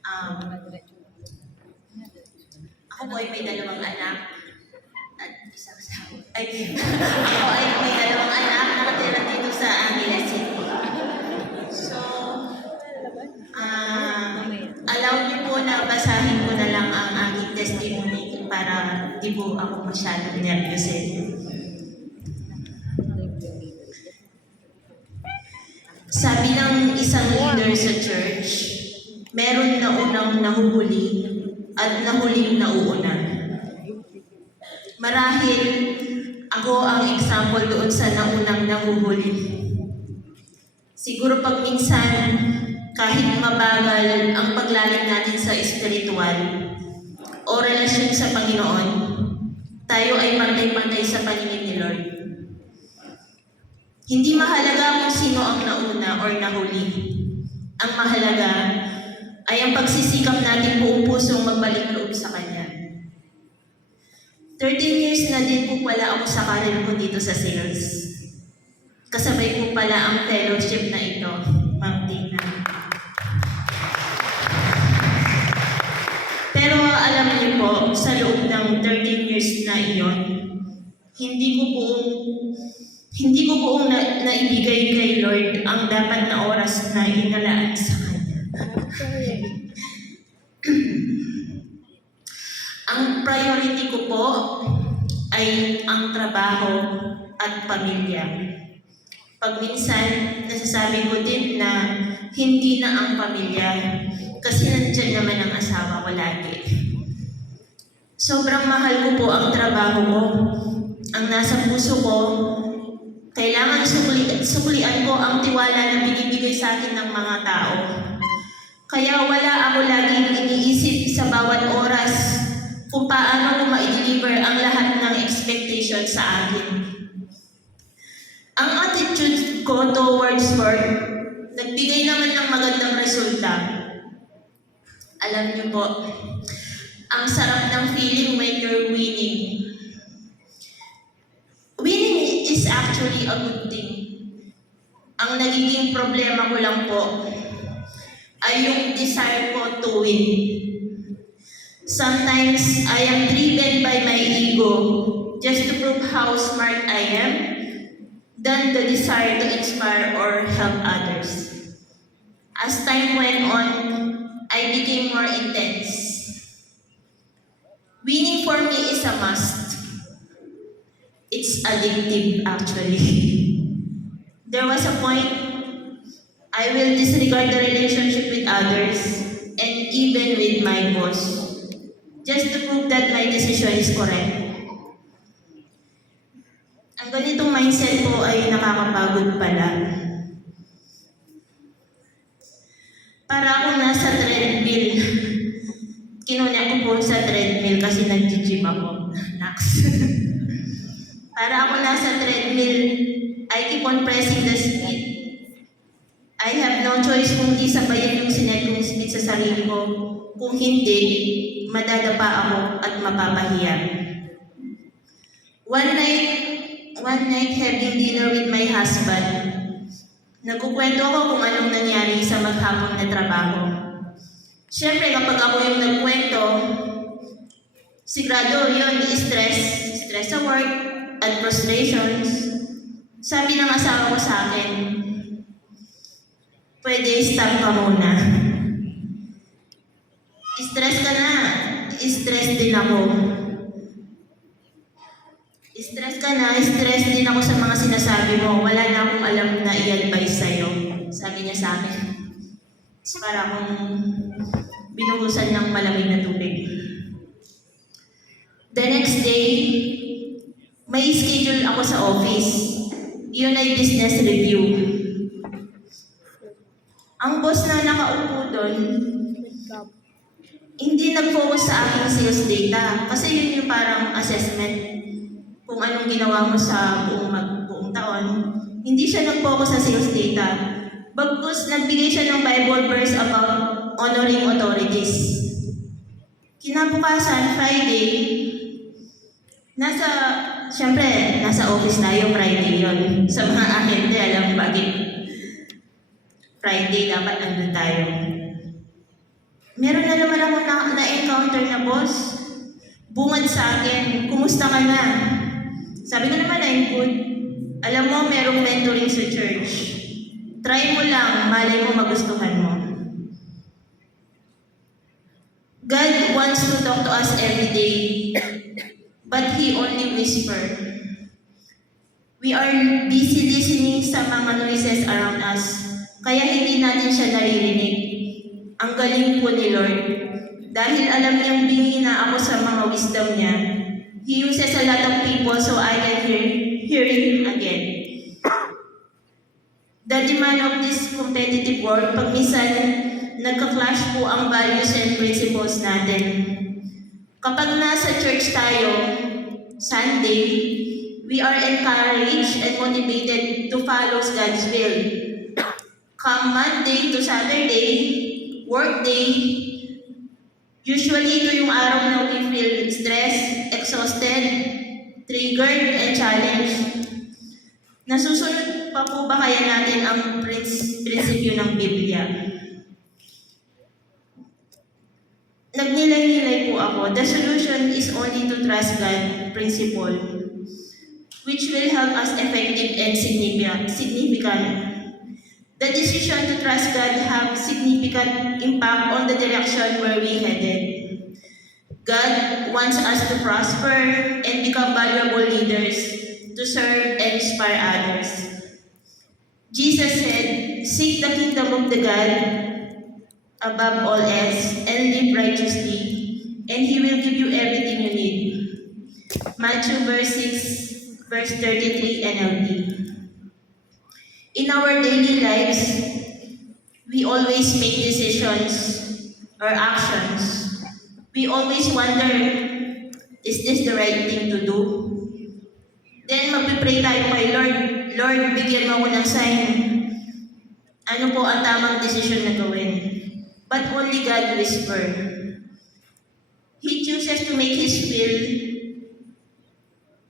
Um, ako po ay may dalawang anak at isang asawa. Ako ay may dalawang anak nakatira dito sa Angeles City. So, allow niyo po na basahin ko na lang ang aking testimony para di po ako masyadong nervyosin. Sabi ng isang leader sa church, meron na unang nahuhuli at nahuling nauuna. Marahil ako ang example doon sa naunang nahuhuli. Siguro pag minsan, kahit mabagal ang paglalim natin sa espiritual o relasyon sa Panginoon, tayo ay pantay-pantay sa paningin ni Lord. Hindi mahalaga kung sino ang nauna or nahuli. Ang mahalaga ay ang pagsisikap natin buong pusong magbalik loob sa Kanya. 13 years na din po pala ako sa career ko dito sa sales. Kasabay po pala ang fellowship na ito, Ma'am Tina. Pero alam niyo po, sa loob ng 13 years na iyon, hindi ko po naibigay kay Lord ang dapat na oras na inalaan sa Kanya. Ang priority ko po ay ang trabaho at pamilya. Pag minsan, nasasabi ko din na hindi na ang pamilya kasi nandiyan naman ang asawa ko lagi. Sobrang mahal ko po ang trabaho ko. Ang nasa puso ko, kailangan suklian ko ang tiwala na binibigay sa akin ng mga tao. Kaya wala ako laging iniisip sa bawat oras kung paano ko ma-deliver ang lahat ng expectation sa akin. Ang attitude ko towards work, nagbigay naman ng magandang resulta. Alam niyo po, ang sarap ng feeling when you're winning. Winning is actually a good thing. Ang nagiging problema ko lang po ay yung desire ko to win. Sometimes, I am driven by my ego just to prove how smart I am than the desire to inspire or help others. As time went on, I became more intense. Winning for me is a must. It's addictive, actually. There was a point I will disregard the relationship with others and even with my boss, just to prove that my decision is correct. Ang ganitong mindset po ay nakakapagod pala. Para akong nasa treadmill. Kinunya ko po sa treadmill kasi nag-gym ako. Nax. Para ako nasa treadmill, I keep on pressing the speed. I have no choice kung di sabayan yung sinet kong speed sa sarili ko. Kung hindi, madadapa ako at mapapahiya. One night having dinner with my husband, nagkukwento ako kung anong nangyari sa maghapon na trabaho. Siyempre, kapag ako yung nagkwento, sigurado yun, stress sa work, at frustrations. Sabi ng asawa ko sa akin, pwede stop ka muna. Stress ka na. Stress din ako. Stress ka na. Stress din ako sa mga sinasabi mo. Wala na akong alam na i-advise sa'yo. Sabi niya sa akin. Para akong binuhusan ng malamig na tubig. The next day, may schedule ako sa office. Yun ay business review. Ang boss na nakaupo doon, hindi nag-focus sa aking sales data. Kasi yun yung parang assessment kung anong ginawa mo sa buong taon. Hindi siya nag-focus sa sales data. Bagkus, nagbigay siya ng Bible verse about honoring authorities. Kinabukasan, Friday, Siyempre, nasa office tayo, Friday yon. Sa mga ahente, alam bakit Friday dapat andun tayo. Meron na naman ako na-encounter na boss. Bungad sa akin, kumusta ka na? Sabi ko naman, I'm good. Alam mo, merong mentoring sa church. Try mo lang, malay mo magustuhan mo. God wants to talk to us every day, but He only whisper. We are busy listening sa mga noises around us, kaya hindi natin siya naririnig. Ang galing po ni Lord. Dahil alam niyang bingi na ako sa mga wisdom niya, He uses a lot of people so I can hear Him again. The demand of this competitive world, pag minsan, nagka-clash po ang values and principles natin. Kapag nasa church tayo, Sunday, we are encouraged and motivated to follow God's will. Come Monday to Saturday, work day, usually ito yung araw na we feel stressed, exhausted, triggered, and challenged. Nasusunod pa po ba kaya natin ang prinsipyo ng Biblia? Nagnilay-nilay po ako. The solution is only to trust God principle, which will help us effective and significant. The decision to trust God have significant impact on the direction where we headed. God wants us to prosper and become valuable leaders to serve and inspire others. Jesus said, "Seek the kingdom of the God above all else and live righteously, and He will give you everything you need." Matthew verse 6, verse 33 NLT. In our daily lives, we always make decisions or actions. We always wonder, is this the right thing to do? Then magpipray tayo kay Lord, Lord, bigyan mo ako ng sign. Ano po ang tamang desisyon na gawin? But only God whisper. He chooses to make His will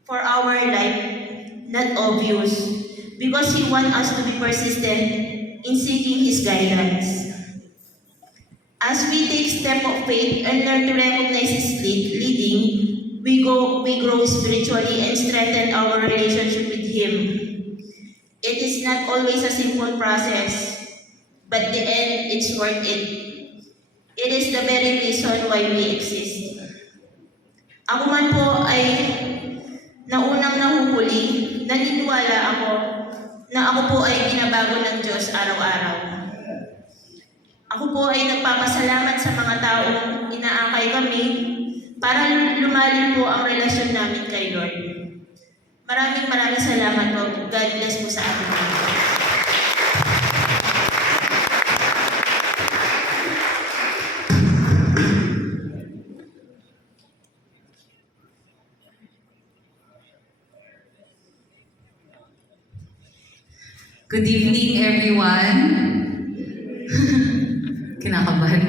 for our life not obvious, because He wants us to be persistent in seeking His guidance. As we take step of faith and learn to recognize His leading, we grow spiritually and strengthen our relationship with Him. It is not always a simple process, but the end, it's worth it. It is the very reason why we exist. Ako man po ay naunang nahuhuli, naniniwala ako na ako po ay binabago ng Diyos araw-araw. Ako po ay nagpapasalamat sa mga taong inaakay kami para lumalim po ang relasyon namin kay Lord. Maraming salamat po. God bless po sa atin. Good evening, everyone. Kinakabahan